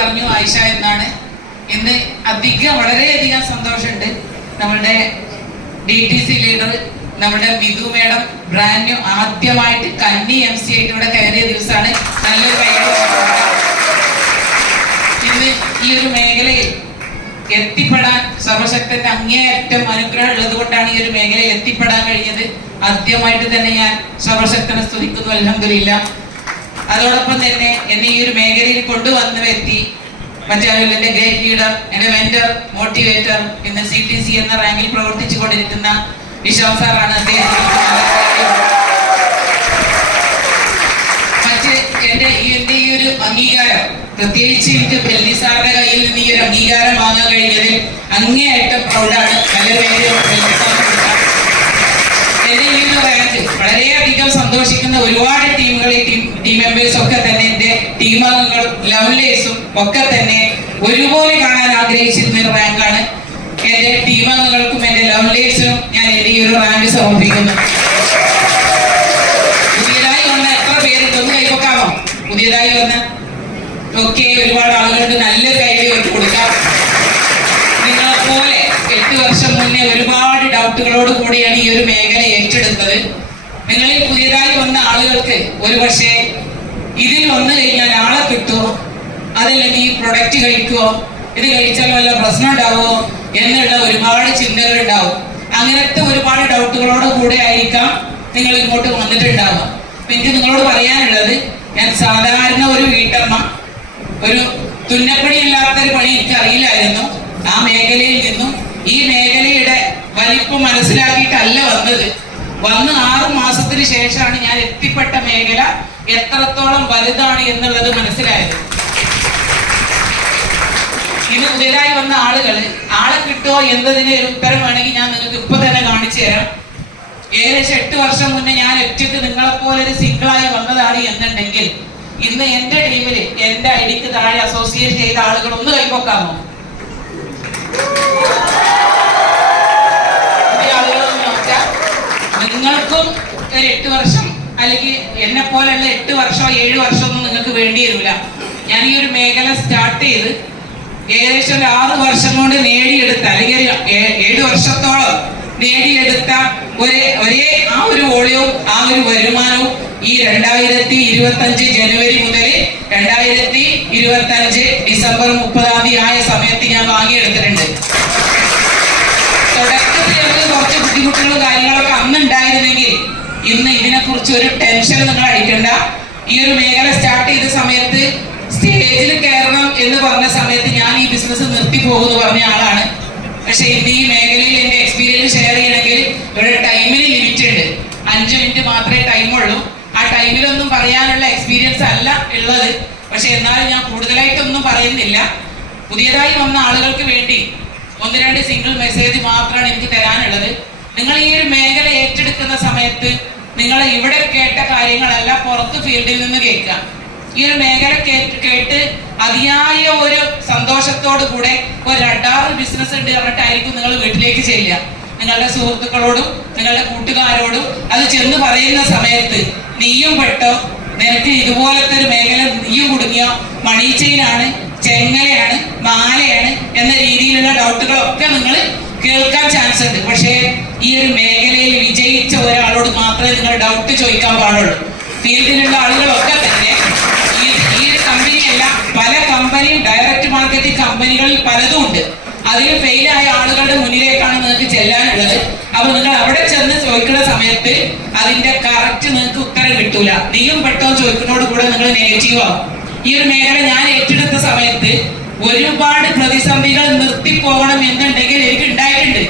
പറഞ്ഞു ആയിഷ എന്നാണ്. ഇന്ന് വളരെയധികം സന്തോഷമുണ്ട്. നമ്മളുടെ DTC ലീഡർ നമ്മുടെ മിതു മേഡം ബ്രാൻഡ് ആദ്യമായിട്ട് കന്നി MC ആയിട്ട് ഇവിടെ കയറിയ ദിവസമാണ്. നല്ലൊരു കാര്യം. ഇന്ന് ഈ ഒരു മേഖലയിൽ എത്തിപ്പെടാൻ സർവശക്തന്റെ അങ്ങേയറ്റം അനുഗ്രഹം ഉള്ളത് കൊണ്ടാണ് ഈ ഒരു മേഖലയിൽ എത്തിപ്പെടാൻ കഴിഞ്ഞത്. ആദ്യമായിട്ട് തന്നെ ഞാൻ സർവശക്തനെ സ്തുതിക്കുന്നു, അൽഹംദുലില്ലാ. അതോടൊപ്പം തന്നെ എന്നെ ഈ ഒരു മേഖലയിൽ കൊണ്ടുവന്ന വ്യക്തി മറ്റാരും എന്റെ ഗ്രേറ്റ് ലീഡർ, എന്റെ മെന്റർ, മോട്ടിവേറ്റർ, ഇന്ന് CTC എന്ന റാങ്കിൽ പ്രവർത്തിച്ചു കൊണ്ടിരിക്കുന്ന വിശ്വാം സാറാണ്. എന്റെ ഈ ഒരു അംഗീകാരം, പ്രത്യേകിച്ച് എനിക്ക് ബെല്ലി സാറിന്റെ കയ്യിൽ നിന്ന് ഈ ഒരു അംഗീകാരം വാങ്ങാൻ കഴിഞ്ഞതിൽ അങ്ങേയറ്റം പ്രൗഡാണ്. എന്റെ ഈ ഒരു റാങ്ക് വളരെയധികം സന്തോഷിക്കുന്ന ഒരുപാട് ടീമുകളെ ടീം മെമ്പേഴ്സ് ഒക്കെ തന്നെ, എന്റെ ടീം അംഗങ്ങളും ലവ്ലേഴ്സും ഒക്കെ തന്നെ ഒരുപോലെ കാണാൻ ആഗ്രഹിച്ചിരുന്ന ഒരു റാങ്കാണ്. എന്റെ ടീം അംഗങ്ങൾക്കും എന്റെ ലവ്ലേഴ്സിനും ഞാൻ എന്റെ ഈ ഒരു റാങ്ക് സമർപ്പിക്കുന്നു. പുതിയതായി വന്ന എത്ര പേരുണ്ട്? ഒന്ന് കൈവക്കാമോ? പുതിയതായി വന്ന ഒക്കെ ഒരുപാട് ആളുകൾക്ക് നല്ലൊരു ഐഡിയ കൊടുക്കാം. നിങ്ങളെപ്പോലെ 8 വർഷം മുന്നേ ഒരുപാട് ഡൗട്ടുകളോട് കൂടിയാണ് ഈ ഒരു മേഖല ഏറ്റെടുത്തത്. നിങ്ങളിൽ പുതിയതായി വന്ന ആളുകൾക്ക് ഒരു പക്ഷേ ഇതിൽ വന്നു കഴിഞ്ഞാൽ ആളെ കിട്ടുമോ, അതല്ലെങ്കിൽ ഈ പ്രൊഡക്റ്റ് കഴിക്കുമോ, ഇത് കഴിച്ചാൽ വല്ല പ്രശ്നം ഉണ്ടാവുമോ എന്നുള്ള ഒരുപാട് ചിന്തകൾ ഉണ്ടാവും. അങ്ങനത്തെ ഒരുപാട് ഡൗട്ടുകളോട് കൂടെ ആയിരിക്കാം നിങ്ങൾ ഇങ്ങോട്ട് വന്നിട്ടുണ്ടാവുക. എനിക്ക് നിങ്ങളോട് പറയാനുള്ളത്, ഞാൻ സാധാരണ ഒരു വീട്ടമ്മ, ഒരു തുന്നപ്പണിയില്ലാത്തൊരു പണി എനിക്ക് അറിയില്ലായിരുന്നു. ആ മേഖലയിൽ നിന്നും ഈ മേഖലയുടെ വലിപ്പം മനസ്സിലാക്കിയിട്ടല്ല വന്നത്. വന്ന് 6 മാസത്തിന് ശേഷമാണ് ഞാൻ എത്തിപ്പെട്ട മേഖല എത്രത്തോളം വലുതാണ് എന്നുള്ളത് മനസ്സിലായത്. ഇത് പുതിയതായി വന്ന ആളെ കിട്ടുമോ എന്നതിന് ഒരു ഉത്തരം വേണമെങ്കിൽ ഞാൻ നിങ്ങൾക്ക് ഇപ്പൊ തന്നെ കാണിച്ചു തരാം. ഏകദേശം 8 വർഷം മുന്നേ ഞാൻ ഒറ്റയ്ക്ക് നിങ്ങളെപ്പോലെ ഒരു സിംഗിളായി വന്നതാണ് എന്നുണ്ടെങ്കിൽ, ഇന്ന് എന്റെ ടീമില് എന്റെ ഐഡിക്ക് താഴെ അസോസിയേറ്റ് ചെയ്ത ആളുകൾ ഒന്ന് കൈപ്പൊക്കാമോ? നിങ്ങൾക്കും ഒരു 8 വർഷം അല്ലെങ്കിൽ എന്നെ പോലെയുള്ള 8 വർഷമോ 7 വർഷമൊന്നും നിങ്ങൾക്ക് വേണ്ടി വരില്ല. ഞാൻ ഈ ഒരു മേഖല സ്റ്റാർട്ട് ചെയ്ത് ഏകദേശം ഒരു 6 വർഷം കൊണ്ട് നേടിയെടുത്ത, അല്ലെങ്കിൽ 7 വർഷത്തോളം നേടിയെടുത്ത ഒരേ ആ ഒരു വോളിയവും ആ ഒരു വരുമാനവും ഈ 2025 ജനുവരി മുതൽ 2025 ഡിസംബർ 30 ആയ സമയത്ത് ഞാൻ വാങ്ങിയെടുത്തിട്ടുണ്ട്. തുടക്കത്തിൽ നമുക്ക് കുറച്ച് ബുദ്ധിമുട്ടുകളും കാര്യങ്ങളൊക്കെ അന്നുണ്ടായിരുന്നെങ്കിൽ ഇന്ന് ഇതിനെക്കുറിച്ച് ഒരു ടെൻഷൻ നിങ്ങൾ അടിക്കണ്ട. ഈ ഒരു മേഖല സ്റ്റാർട്ട് ചെയ്ത സമയത്ത് സ്റ്റേജിൽ കയറണം എന്ന് പറഞ്ഞ സമയത്ത് ഞാൻ ഈ ബിസിനസ് നിർത്തി പോകുമെന്ന് പറഞ്ഞ ആളാണ്. പക്ഷെ ഇന്ന് ഈ മേഖലയിൽ എന്റെ എക്സ്പീരിയൻസ് ഷെയർ ചെയ്യണമെങ്കിൽ ഇവിടെ ടൈമിന് ലിമിറ്റ് ഉണ്ട്. 5 മിനിറ്റ് മാത്രമേ ടൈമുള്ളൂ. ആ ടൈമിലൊന്നും പറയാനുള്ള എക്സ്പീരിയൻസ് അല്ല ഉള്ളത്. പക്ഷെ എന്നാലും ഞാൻ കൂടുതലായിട്ടൊന്നും പറയുന്നില്ല. പുതിയതായി വന്ന ആളുകൾക്ക് വേണ്ടി 1-2 സിംഗിൾ മെസ്സേജ് മാത്രമാണ് എനിക്ക് തരാനുള്ളത്. നിങ്ങൾ ഈ ഒരു മേഖല ഏറ്റെടുക്കുന്ന സമയത്ത് നിങ്ങൾ ഇവിടെ കേട്ട കാര്യങ്ങളല്ല പുറത്ത് ഫീൽഡിൽ നിന്ന് കേൾക്കുക. ഈ ഒരു മേഖല കേട്ട് അതിയായ ഒരു സന്തോഷത്തോടു കൂടെ ഒരു 6 ബിസിനസ് ഉണ്ട് പറഞ്ഞിട്ടായിരിക്കും നിങ്ങൾ വീട്ടിലേക്ക് ചെല്ലുക. നിങ്ങളുടെ സുഹൃത്തുക്കളോടും നിങ്ങളുടെ കൂട്ടുകാരോടും അത് ചെന്ന് പറയുന്ന സമയത്ത് നീയും പെട്ടോ, നിനക്ക് ഇതുപോലത്തെ ഒരു മേഖല നീയും കുടുങ്ങിയോ, മണി ചെയിനാണ്, ചെങ്ങലയാണ്, മാലയാണ് എന്ന രീതിയിലുള്ള ഡൗട്ടുകളൊക്കെ നിങ്ങൾ കേൾക്കാൻ ചാൻസ് ഉണ്ട്. പക്ഷേ ഈ ഒരു മേഖലയിൽ വിജയിച്ച ഒരാളോട് മാത്രമേ നിങ്ങൾ ഡൗട്ട് ചോദിക്കാൻ പാടുള്ളൂ. ഫീൽഡിലുള്ള ആളുകളൊക്കെ തന്നെ ഈ ഒരു കമ്പനിയല്ല, പല കമ്പനിയും ഡയറക്റ്റ് മാർക്കറ്റിംഗ് കമ്പനികളിൽ പലതും ഉണ്ട്. അതിൽ ഫെയിലായ ആളുകളുടെ മുന്നിലേക്കാണ് നിങ്ങൾക്ക് ചെല്ലാനുള്ളത്. അപ്പൊ നിങ്ങൾ അവിടെ ചെന്ന് ചോദിക്കുന്ന സമയത്ത് അതിന്റെ കറക്റ്റ് നിങ്ങൾക്ക് ഉത്തരം കിട്ടൂല. നീയും പെട്ടോ ചോദിക്കുന്നതോട് കൂടെ നിങ്ങൾ നെഗറ്റീവ് ആവും. ഈ ഒരു മേഖല ഞാൻ ഏറ്റെടുത്ത സമയത്ത് ഒരുപാട് പ്രതിസന്ധികൾ നിർത്തിപ്പോകണം എന്നുണ്ടെങ്കിൽ എനിക്ക് ഉണ്ടായിട്ടുണ്ട്.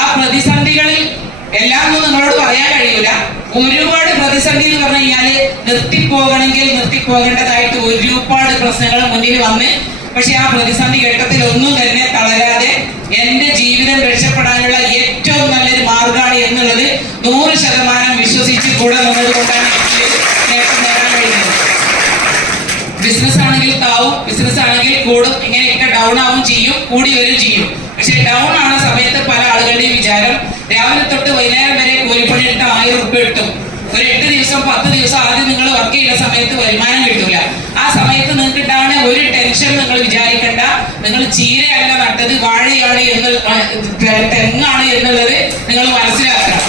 ആ പ്രതിസന്ധികളിൽ എല്ലാം ഒന്നും നിങ്ങളോട് പറയാൻ കഴിയൂല. ഒരുപാട് പ്രതിസന്ധി എന്ന് പറഞ്ഞു കഴിഞ്ഞാല് നിർത്തിപ്പോകണമെങ്കിൽ നിർത്തിപ്പോകേണ്ടതായിട്ട് ഒരുപാട് പ്രശ്നങ്ങൾ മുന്നിൽ വന്ന്, പക്ഷെ ആ പ്രതിസന്ധി ഘട്ടത്തിൽ ഒന്നും തന്നെ തളരാതെ എന്റെ ജീവിതം രക്ഷപ്പെടാനുള്ള ഏറ്റവും നല്ലൊരു മാർഗമാണ് എന്നുള്ളത് 100% വിശ്വസിച്ച് കൂടെ നിന്നുകൊണ്ടാണ് നേട്ടം നേടാൻ കഴിയുന്നത്. ബിസിനസ് ആണെങ്കിൽ താവും, ബിസിനസ് ആണെങ്കിൽ കൂടും, ഇങ്ങനെയൊക്കെ ഡൗൺ ആവും ചെയ്യും, കൂടി വരും ചെയ്യും. പക്ഷെ ഡൗൺ ആണ സമയത്ത് പല ആളുകളുടെയും വിചാരം രാവിലെ തൊട്ട് വൈകുന്നേരം വരെ കൂലിപ്പണി എടുത്ത് 1000 രൂപ കിട്ടും. ഒരു 8 ദിവസം 10 ദിവസം ആദ്യം നിങ്ങൾ വർക്ക് ചെയ്യുന്ന സമയത്ത് വരുമാനം കിട്ടൂല. ആ സമയത്ത് നിങ്ങൾക്ക് ഉണ്ടാവുന്ന ഒരു ടെൻഷൻ നിങ്ങൾ വിചാരിക്കേണ്ട. നിങ്ങൾ ചീരയല്ല നട്ടത്, വാഴയാണ് തെങ്ങാണ് എന്നുള്ളത് നിങ്ങൾ മനസ്സിലാക്കണം.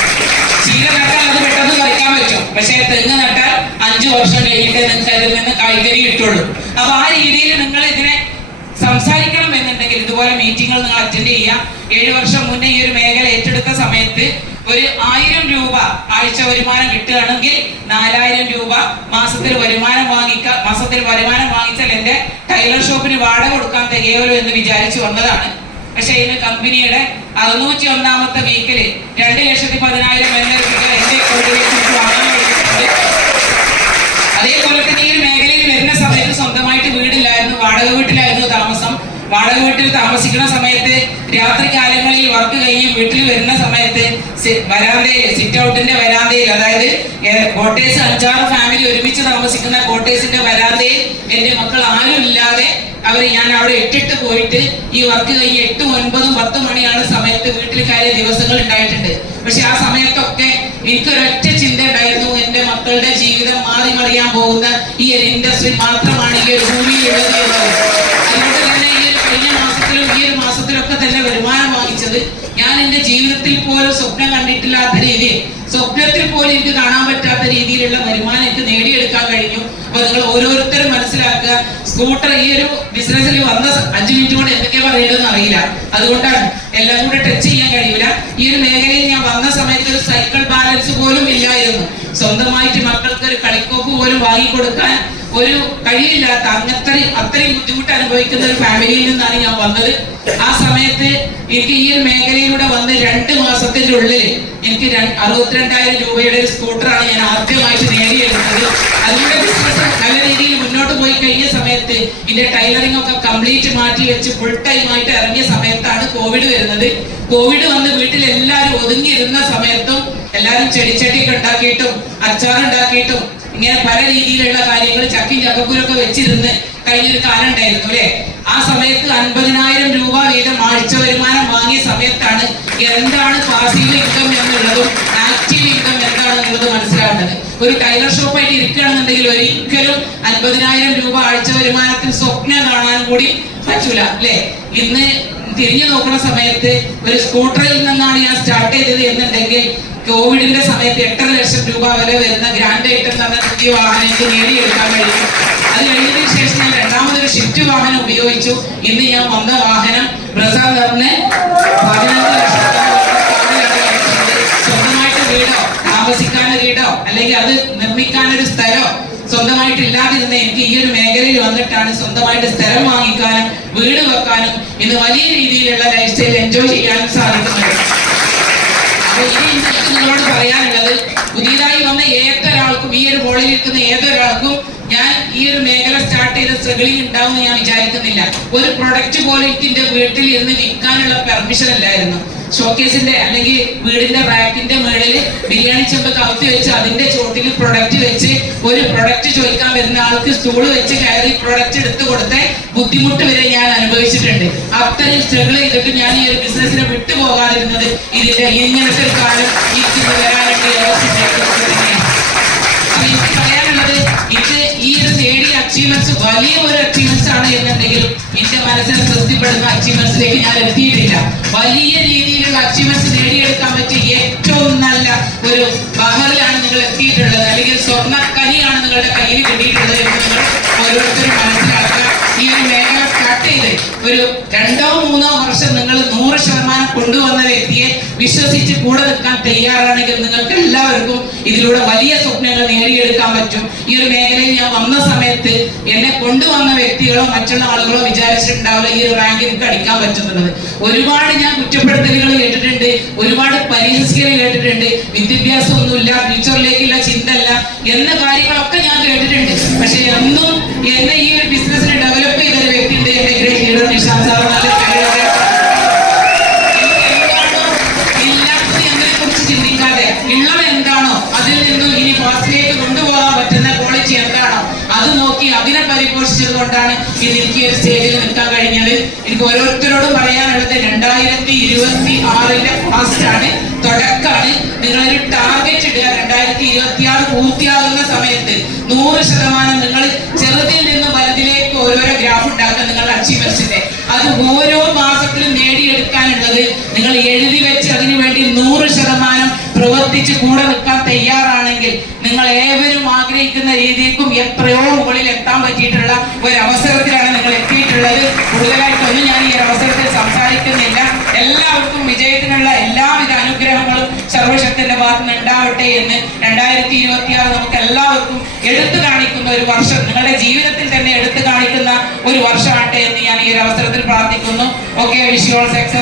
ചീര നട്ടാൽ അത് പെട്ടെന്ന് പറിക്കാൻ പറ്റും, പക്ഷെ തെങ്ങ് നട്ടാൽ 5 വർഷം കഴിഞ്ഞിട്ട് നിങ്ങൾക്ക് അതിൽ നിന്ന് കായ്കറി കിട്ടുള്ളൂ. അപ്പൊ ആ രീതിയിൽ നിങ്ങൾ ഇതിനെ സംസാരിക്കണം എന്നുണ്ടെങ്കിൽ ഇതുപോലെ മീറ്റിങ്ങുകൾ നിങ്ങൾ അറ്റൻഡ് ചെയ്യാം. 7 വർഷം മുന്നേ ഈ ഒരു മേഖല ഏറ്റെടുത്ത സമയത്ത് ഒരു 1000 രൂപ ആഴ്ച വരുമാനം കിട്ടുകയാണെങ്കിൽ 4000 രൂപ മാസത്തിൽ വരുമാനം വാങ്ങിച്ചാൽ എന്റെ ടൈലർ ഷോപ്പിന് വാടക കൊടുക്കാൻ തികയോലോ എന്ന് വിചാരിച്ചു വന്നതാണ്. പക്ഷെ ഇന്ന് കമ്പനിയുടെ 601ാമത്തെ വീക്കില് 2,10,000 എന്റെ അക്കൗണ്ടിലേക്ക് വാങ്ങാൻ കഴിഞ്ഞിട്ടുണ്ട്. അതേപോലെ തന്നെ ഈ ഒരു മേഖലയിൽ വരുന്ന സമയത്ത് സ്വന്തമായിട്ട് വീടില്ലായിരുന്നു, വാടക വീട്ടിലായിരുന്നു താമസം. വാടക വീട്ടിൽ താമസിക്കുന്ന സമയത്ത് രാത്രി കാലങ്ങളിൽ വർക്ക് കഴിഞ്ഞ് വീട്ടിൽ വരുന്ന സമയത്ത് വരാന്തയിൽ, സിറ്റ് ഔട്ടിന്റെ വരാന്തയിൽ, അതായത് കോട്ടേഴ്സ് 5-6 ഫാമിലി ഒരുമിച്ച് താമസിക്കുന്ന കോട്ടേഴ്സിന്റെ വരാന്തയിൽ എന്റെ മക്കൾ ആരും ഇല്ലാതെ ഞാൻ അവിടെ ഇട്ടിട്ട് പോയിട്ട് ഈ വർക്ക് കഴിഞ്ഞ് 8, 9, 10 മണിയാണ് സമയത്ത് വീട്ടിൽ കയറിയ ദിവസങ്ങൾ ഉണ്ടായിട്ടുണ്ട്. പക്ഷെ ആ സമയത്തൊക്കെ എനിക്കൊരൊറ്റ ചിന്ത ഉണ്ടായിരുന്നു, എന്റെ മക്കളുടെ ജീവിതം മാറി മറിയാൻ പോകുന്ന ഈ ഒരു ഇൻഡസ്ട്രി മാത്രമാണ് ഈ ഒരു ഭൂമിയിലുള്ളത് എന്നത്. അതുകൊണ്ട് തന്നെ ഈ ഒരു കഴിഞ്ഞ മാസത്തിലും ഈ ഒരു മാസത്തിലൊക്കെ തന്നെ വരുമാനം വാങ്ങിച്ചത് ഞാൻ എന്റെ ജീവിതത്തിൽ പോലും സ്വപ്നം കണ്ടിട്ടില്ലാത്ത രീതിയിൽ, സ്വപ്നത്തിൽ പോലും എനിക്ക് കാണാൻ പറ്റാത്ത രീതിയിലുള്ള വരുമാനം എനിക്ക് നേടിയെടുക്കാൻ കഴിഞ്ഞു. അപ്പൊ നിങ്ങൾ ഓരോരുത്തരും മനസ്സിലാക്കുക, സ്കൂട്ടർ ഈ ഒരു ബിസിനസ്സിൽ വന്ന 5 മിനിറ്റ് കൊണ്ട് എന്തൊക്കെ പറയേണ്ടതെന്ന് അറിയില്ല. അതുകൊണ്ടാണ് എല്ലാം കൂടെ ടച്ച് ചെയ്യാൻ കഴിയില്ല. ഈ ഒരു മേഖലയിൽ ഞാൻ വന്ന സമയത്ത് ഒരു സൈക്കിൾ ബാലൻസ് പോലും ഇല്ലായിരുന്നു. സ്വന്തമായിട്ട് മക്കൾക്ക് ഒരു കളിക്കോപ്പ് പോലും വാങ്ങിക്കൊടുക്കാൻ ഒരു കഴിയില്ലാത്ത അത്രയും ബുദ്ധിമുട്ട് അനുഭവിക്കുന്ന ഒരു ഫാമിലിയിൽ നിന്നാണ് ഞാൻ വന്നത്. ആ സമയത്ത് എനിക്ക് ഈ ഒരു മേഖലയിലൂടെ വന്ന് 2 മാസത്തിന്റെ ഉള്ളിൽ എനിക്ക് 62,000 രൂപയുടെ ഒരു സ്കൂട്ടറാണ് ഞാൻ ആദ്യമായിട്ട് നേടിയെടുത്തത്. അതിലൂടെ ബിസിനസ് നല്ല രീതിയിൽ മുന്നോട്ട് പോയി കഴിഞ്ഞ സമയത്ത് ഇതിന്റെ ടൈലറിംഗ് ഒക്കെ കംപ്ലീറ്റ് മാറ്റി വെച്ച് ഫുൾ ടൈം ആയിട്ട് ഇറങ്ങിയ സമയത്താണ് കോവിഡ് വരുന്നത്. കോവിഡ് വന്ന് വീട്ടിൽ എല്ലാവരും ഒതുങ്ങിയിരുന്ന സമയത്തും എല്ലാവരും ചെടിച്ചട്ടിയൊക്കെ ഉണ്ടാക്കിയിട്ടും അച്ചാറുണ്ടാക്കിയിട്ടും ഇങ്ങനെ പല രീതിയിലുള്ള കാര്യങ്ങൾ ചക്കിയും ചക്കക്കുരൊക്കെ വെച്ചിരുന്ന് കഴിഞ്ഞൊരു കാലം ഉണ്ടായിരുന്നു അല്ലെ. ആ സമയത്ത് 50,000 രൂപ വീതം ആഴ്ച വരുമാനം വാങ്ങിയ സമയത്താണ് എന്താണ് പാസീവ് ഇൻകം എന്നുള്ളതും ആക്റ്റീവ് ഇൻകം എന്താണെന്നുള്ളത് മനസ്സിലാവേണ്ടത്. ഒരു ടൈലർ ഷോപ്പായിട്ട് ഇരിക്കുകയാണെന്നുണ്ടെങ്കിൽ ഒരിക്കലും 50,000 രൂപ ആഴ്ച വരുമാനത്തിൽ സ്വപ്നം കാണാൻ കൂടി പറ്റൂല അല്ലെ. ഇന്ന് തിരിഞ്ഞു നോക്കുന്ന സമയത്ത് ഒരു സ്കൂട്ടറിൽ നിന്നാണ് ഞാൻ സ്റ്റാർട്ട് ചെയ്തത് എന്നുണ്ടെങ്കിൽ കോവിഡിന്റെ സമയത്ത് 8.5 ലക്ഷം രൂപ വരെ വരുന്ന ഗ്രാൻഡ് ഐറ്റം എന്ന പുതിയ വാഹനം എനിക്ക് നേടിയെടുക്കാൻ കഴിയും. അത് കഴിഞ്ഞതിന് ശേഷം ഞാൻ രണ്ടാമതൊരു ഷിഫ്റ്റ് വാഹനം ഉപയോഗിച്ചു. ഇന്ന് ഞാൻ വന്ന വാഹനം പ്രസാദ് പറഞ്ഞ് 15 ലക്ഷം സ്വന്തമായിട്ട് വീടോ താമസിക്കാനൊരു വീടോ അല്ലെങ്കിൽ അത് നിർമ്മിക്കാനൊരു സ്ഥലോ സ്വന്തമായിട്ട് ഇല്ലാതിരുന്ന എനിക്ക് ഈ ഒരു മേഖലയിൽ വന്നിട്ടാണ് സ്വന്തമായിട്ട് സ്ഥലം വാങ്ങിക്കാനും വീട് വെക്കാനും ഇന്ന് വലിയ രീതിയിലുള്ള ലൈഫ് സ്റ്റൈൽ എൻജോയ് ചെയ്യാനും സാധിക്കുന്നത്. ഇനി എനിക്ക് നിങ്ങളോട് പറയാനുള്ളത്, പുതിയതായി വന്ന ഏതൊരാൾക്കും ഈ ഒരു ഹോളിൽ ഇരിക്കുന്ന ഏതൊരാൾക്കും ഞാൻ ഈ ഒരു മേഖല സ്റ്റാർട്ട് ചെയ്ത സ്ട്രഗിളിംഗ് ഉണ്ടാവും ഞാൻ വിചാരിക്കുന്നില്ല. ഒരു പ്രൊഡക്റ്റ് പോലും എനിക്ക് വീട്ടിൽ ഇരുന്ന് വിൽക്കാനുള്ള പെർമിഷൻ ഇല്ലായിരുന്നു. ഷോക്കേസിന്റെ അല്ലെങ്കിൽ വീടിന്റെ റാക്കിന്റെ മുകളിൽ ബിരിയാണി ചെമ്പ് കവുത്തി വെച്ച് അതിന്റെ ചോട്ടിൽ പ്രൊഡക്റ്റ് വെച്ച് ഒരു പ്രൊഡക്റ്റ് ചോദിക്കാൻ വരുന്ന ആൾക്ക് സ്റ്റൂള് വെച്ച് കയറി പ്രൊഡക്റ്റ് എടുത്തു കൊടുത്ത ബുദ്ധിമുട്ട് വരെ ഞാൻ അനുഭവിച്ചിട്ടുണ്ട്. അത്രയും സ്ട്രഗിൾ ചെയ്തിട്ട് ഞാൻ ഈ ഒരു ബിസിനസ്സിനെ വിട്ടുപോകാതിരുന്നത് ഇങ്ങനത്തെ ഒരു കാലം എനിക്ക് വരാനായിട്ട് എനിക്ക് പറയാനുള്ളത്, ഇത് ഈ ഒരു നേടിയ അച്ചീവ്മെന്റ്സ് വലിയ ഒരു അച്ചീവ്മെന്റ്സ് ആണ് എന്നുണ്ടെങ്കിലും എന്റെ മനസ്സിനെ തൃപ്തിപ്പെടുന്ന അച്ചീവ്മെന്റ്സിലേക്ക് ഞാൻ എത്തിയിട്ടില്ല. വലിയ രീതിയിലുള്ള അച്ചീവ്മെന്റ്സ് നേടിയെടുക്കാൻ പറ്റിയ ഏറ്റവും നല്ല ഒരു ബഹറിലാണ് നിങ്ങൾ എത്തിയിട്ടുള്ളത്, അല്ലെങ്കിൽ സ്വർണ്ണക്കനിയാണ് നിങ്ങളുടെ കയ്യിൽ കിട്ടിയിട്ടുള്ളത് എന്ന് നിങ്ങൾ ഓരോരുത്തരും മനസ്സിലാക്കുക. ഈ ഒരു മേഖല സ്റ്റാർട്ട് ചെയ്ത് ഒരു 2-3 വർഷം നിങ്ങൾ 100% കൊണ്ടുവന്ന വ്യക്തിയെ വിശ്വസിച്ച് കൂടെ നിൽക്കാൻ തയ്യാറാണെങ്കിൽ നിങ്ങൾക്ക് എല്ലാവർക്കും ഇതിലൂടെ വലിയ സ്വപ്നങ്ങൾ നേടിയെടുക്കാൻ പറ്റും. ഈ ഒരു മേഖലയിൽ ഞാൻ വന്ന സമയത്ത് എന്നെ കൊണ്ടുവന്ന വ്യക്തികളോ മറ്റുള്ള ആളുകളോ വിചാരിച്ചിട്ടുണ്ടാവില്ല ഈ ഒരു റാങ്ക് എനിക്ക് അടിക്കാൻ പറ്റുന്നത്. ഒരുപാട് ഞാൻ കുറ്റപ്പെടുത്തലുകൾ കേട്ടിട്ടുണ്ട്, ഒരുപാട് പരിഹസിക്കൽ കേട്ടിട്ടുണ്ട്. വിദ്യാഭ്യാസം ഒന്നുമില്ല, ഫ്യൂച്ചറിലേക്കുള്ള ചിന്തല്ല എന്ന കാര്യങ്ങളൊക്കെ ഞാൻ കേട്ടിട്ടുണ്ട്. പക്ഷെ എന്നും എന്നെ ഈ ഒരു ബിസിനസ്സിനെ ഡെവലപ്പ് ചെയ്തൊരു വ്യക്തിയുണ്ട്, എന്റെ ഗ്രേറ്റ് ലീഡർ നിഷാന്ത് സാർ. നല്ല ഇല്ലാത്തത് എന്നതിനെ കുറിച്ച് ചിന്തിക്കാതെ ഉള്ളത് എന്താണോ അതിൽ നിന്നും ഇനി ഫാസ്റ്റിലേക്ക് കൊണ്ടുപോകാൻ പറ്റുന്ന ക്വാളിറ്റി എന്താണോ അത് നോക്കി അതിനെ പരിപോഷിച്ചത് കൊണ്ടാണ് ഇത് എനിക്ക് ഒരു സ്റ്റേജിൽ നിൽക്കാൻ കഴിഞ്ഞത്. എനിക്ക് ഓരോരുത്തരോടും പറയാനുള്ളത്, 2026 ഫാസ്റ്റാണ്, തുടക്കമാണ്. നിങ്ങളൊരു ടാർഗറ്റ് ഇടുക. 2026 പൂർത്തിയാകുന്ന സമയത്ത് 100% നിങ്ങൾ ചെറുതിൽ നിന്ന് വലുതിലേക്ക് ഓരോരോ ഗ്രാഫ് ഉണ്ടാക്കുക നിങ്ങളുടെ അച്ചീവ്മെന്റ്സിന്റെ. അത് ഓരോ മാസത്തിലും നേടിയെടുക്കാനുള്ളത് നിങ്ങൾ എഴുതി വെച്ച് അതിനു വേണ്ടി 100% പ്രവർത്തിച്ച് കൂടെ നിൽക്കാൻ തയ്യാറാണെങ്കിൽ നിങ്ങൾ ഏവരും ആഗ്രഹിക്കുന്ന രീതിക്കും എത്രയോ മുകളിൽ എത്താൻ പറ്റിയിട്ടുള്ള ഒരു അവസരത്തിലാണ് നിങ്ങൾ എത്തിയിട്ടുള്ളത്. കൂടുതലായിട്ടൊന്നും ഞാൻ ഈ അവസരത്തിൽ സംസാരിക്കുന്നില്ല. എല്ലാവർക്കും വിജയത്തിനുള്ള എല്ലാവിധ അനുഗ്രഹങ്ങളും സർവശക്തന്റെ ഭാഗത്ത് നിന്ന് ഉണ്ടാവട്ടെ എന്ന് 2026 നമുക്ക് എല്ലാവർക്കും എടുത്തു കാണിക്കുന്ന ഒരു വർഷം, നിങ്ങളുടെ ജീവിതത്തിൽ തന്നെ എടുത്തു കാണിക്കുന്ന ഒരു വർഷമാട്ടെ എന്ന് ഞാൻ ഈ ഒരു അവസരത്തിൽ പ്രാർത്ഥിക്കുന്നു. Okay, wish you all success.